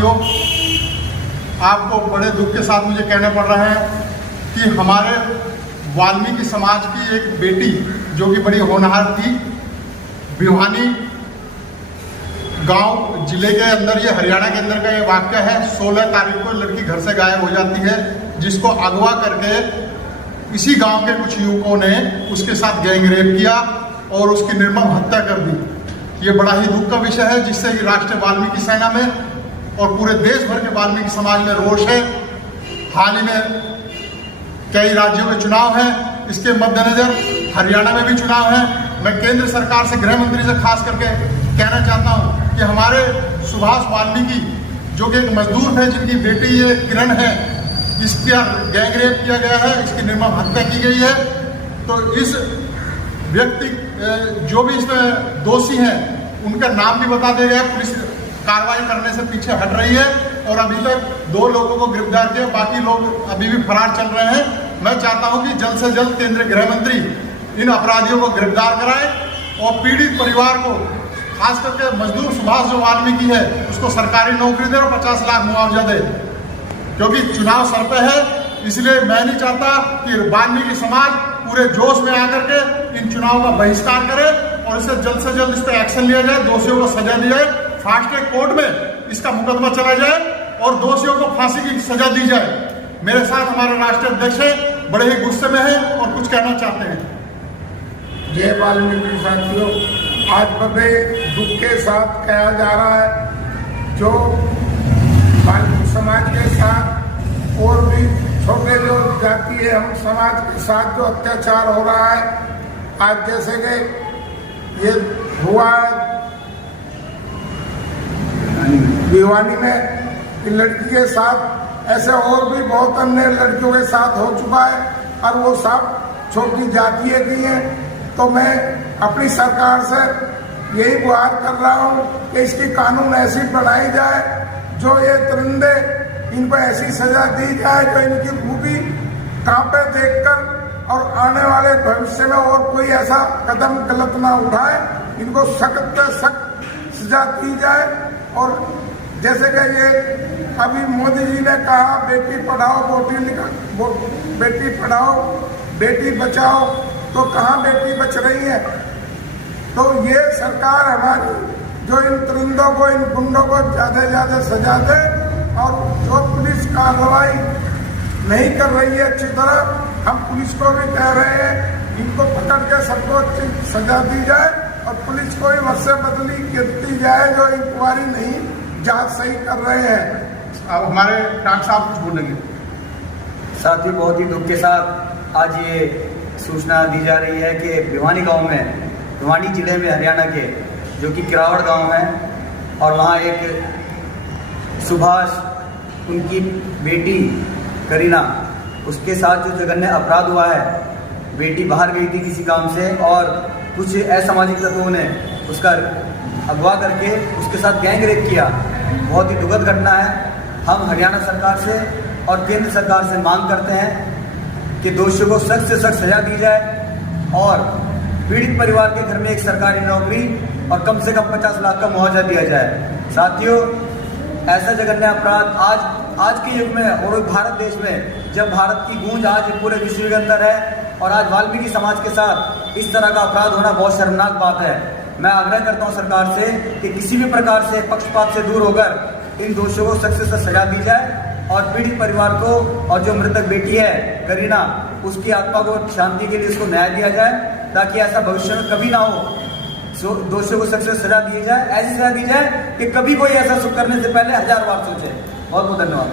साथियों, आपको बड़े दुख के साथ मुझे कहना पड़ रहा है कि हमारे वाल्मीकि समाज की एक बेटी जो कि बड़ी होनहार थी, भिवानी गांव जिले के अंदर, ये हरियाणा के अंदर का ये वाक्य है। 16 तारीख को लड़की घर से गायब हो जाती है, जिसको अगवा करके इसी गांव के कुछ युवकों ने उसके साथ गैंग रेप किया और उसकी निर्मम हत्या कर दी। ये बड़ा ही दुख का विषय है, जिससे कि राष्ट्रीय वाल्मीकि सेना में और पूरे देश भर के वाल्मीकि समाज में रोष है। हाल ही में कई राज्यों में चुनाव है, इसके मद्देनजर हरियाणा में भी चुनाव है। मैं केंद्र सरकार से, गृह मंत्री से खास करके कहना चाहता हूं कि हमारे सुभाष वाल्मीकि जो कि एक मजदूर थे, जिनकी बेटी ये किरण है, इसका गैंग रेप किया गया है, इसकी निर्मम हत्या की गई है। तो इस व्यक्ति जो भी इसमें दोषी हैं उनका नाम भी बता दिया गया। पुलिस कार्रवाई करने से पीछे हट रही है और अभी तक 2 लोगों को गिरफ्तार किया, बाकी लोग अभी भी फरार चल रहे हैं। मैं चाहता हूं कि जल्द से जल्द केंद्रीय गृह मंत्री इन अपराधियों को गिरफ्तार कराए और पीड़ित परिवार को, खास करके मजदूर सुभाष जो वाल्मीकि है, उसको सरकारी नौकरी दे और 50 लाख मुआवजा दे, क्योंकि चुनाव सर पे है। इसलिए मैं नहीं चाहता कि वाल्मीकि समाज पूरे जोश में आकर के इन चुनाव का बहिष्कार करे और इसे जल्द से जल्द इस पर एक्शन लिया जाए, दोषियों को सजा दी जाए, फास्ट ट्रैक कोर्ट में इसका मुकदमा चला जाए और दोषियों को फांसी की सजा दी जाए। मेरे साथ हमारे राष्ट्रीय अध्यक्ष है, बड़े ही गुस्से में है और कुछ कहना चाहते हैं। जय वाल्मीकि साथियों, आज बड़े दुख के साथ कहा जा रहा है जो वाल्मीकि समाज के साथ और भी छोटे जो जाति है हम समाज के साथ जो अत्याचार हो रहा है, आज जैसे कि ये हुआ है भिवानी में लड़की के साथ, ऐसे और भी बहुत अन्य लड़कियों के साथ हो चुका है और वो सब छोटी जातियाँ की हैं। तो मैं अपनी सरकार से यही गुहार कर रहा हूँ कि इसकी कानून ऐसी बनाई जाए जो ये दरिंदे, इनको ऐसी सजा दी जाए जो इनकी खूबी कांपे देखकर और आने वाले भविष्य में और कोई ऐसा कदम गलत ना उठाए, इनको सख्त से सख्त सजा दी जाए। और जैसे कि ये अभी मोदी जी ने कहा बेटी पढ़ाओ बेटी पढ़ाओ बेटी बचाओ, तो कहाँ बेटी बच रही है? तो ये सरकार हमारी जो इन दरिंदों को, इन गुंडों को ज्यादा से ज्यादा सजा दे और जो पुलिस कार्रवाई नहीं कर रही है अच्छी तरह, हम पुलिस को भी कह रहे हैं इनको पकड़ के सबको अच्छी सजा दी जाए और पुलिस को भी वैसे बदली दी जाए जो इंक्वायरी नहीं, जांच सही कर रहे हैं। अब हमारे डॉक्टर साहब कुछ बोलेंगे। साथियों, बहुत ही दुख के साथ आज ये सूचना दी जा रही है कि भिवानी गांव में, भिवानी जिले में हरियाणा के, जो कि किरावड़ गांव है, और वहाँ एक सुभाष, उनकी बेटी करीना, उसके साथ जो जघन्य अपराध हुआ है। बेटी बाहर गई थी किसी काम से और कुछ असामाजिक तत्वों ने उसका अगवा करके उसके साथ गैंग रेप किया। बहुत ही दुखद घटना है। हम हरियाणा सरकार से और केंद्र सरकार से मांग करते हैं कि दोषियों को सख्त से सख्त सजा दी जाए और पीड़ित परिवार के घर में एक सरकारी नौकरी और कम से कम 50 लाख का मुआवजा दिया जाए। साथियों, ऐसा जघन्य अपराध आज के युग में और भारत देश में, जब भारत की गूंज आज पूरे विश्व के अंदर है और आज वाल्मीकि समाज के साथ इस तरह का अपराध होना बहुत शर्मनाक बात है। मैं आग्रह करता हूं सरकार से कि किसी भी प्रकार से पक्षपात से दूर होकर इन दोषियों को सख्त से सजा दी जाए और पीड़ित परिवार को और जो मृतक बेटी है करीना, उसकी आत्मा को शांति के लिए उसको न्याय दिया जाए, ताकि ऐसा भविष्य में कभी ना हो। दोषियों को सख्त से सजा दी जाए, ऐसी सजा दी जाए कि कभी कोई ऐसा सुख करने से पहले 1000 बार सोचे। बहुत बहुत धन्यवाद।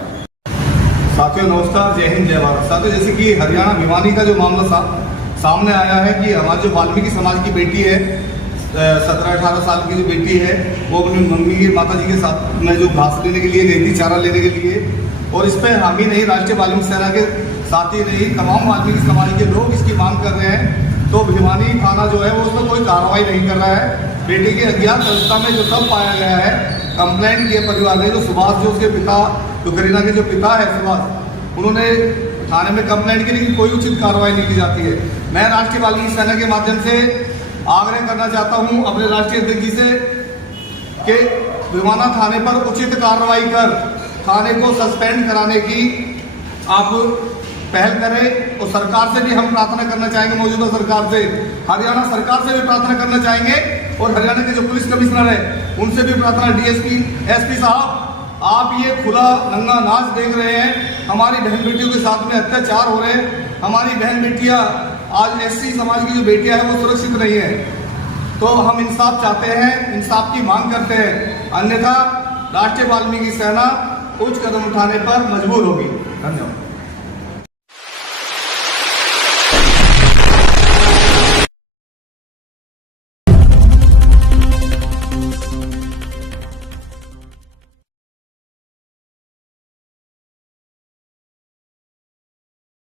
साथियों नमस्कार, जय हिंद, जय भारत। साथियों, जैसे कि हरियाणा भिवानी का जो मामला सामने आया है कि हमारे जो वाल्मीकि समाज की बेटी है, 17-18 साल की जो बेटी है, वो अपनी मम्मी की, माता जी के साथ में जो घास लेने के लिए गई थी, चारा लेने के लिए, और इस पर हम ही नहीं, राष्ट्रीय वाल्मीकि सेना के साथ ही नहीं, तमाम वाल्मीकि समाज के लोग इसकी मांग कर रहे हैं। तो भिवानी थाना जो है वो उसमें कोई कार्रवाई नहीं कर रहा है। बेटी की अज्ञात अवस्था में जो तब पाया गया है, कंप्लेंट किए परिवार ने, जो सुभाष जो उसके पिता, जो करीना के जो पिता है सुभाष, उन्होंने थाने में कंप्लेंट की, लेकिन कोई उचित कार्रवाई नहीं की जाती है। मैं राष्ट्रीय वाल्मीकि सेना के माध्यम से आग्रह करना चाहता हूं अपने राष्ट्रीय अध्यक्ष जी से कि भिवाना थाने पर उचित कार्रवाई कर थाने को सस्पेंड कराने की आप पहल करें। और सरकार से भी हम प्रार्थना करना चाहेंगे, मौजूदा सरकार से, हरियाणा सरकार से भी प्रार्थना करना चाहेंगे और हरियाणा के जो पुलिस कमिश्नर है उनसे भी प्रार्थना, डीएसपी, एसपी साहब, आप ये खुला नंगा नाच देख रहे हैं, हमारी बहन बेटियों के साथ में अत्याचार हो रहे हैं, हमारी बहन बेटियां आज एससी समाज की जो बेटियां हैं वो सुरक्षित नहीं है। तो हम इंसाफ चाहते हैं, इंसाफ की मांग करते हैं, अन्यथा राष्ट्रीय वाल्मीकि सेना उच्च कदम उठाने पर मजबूर होगी। धन्यवाद।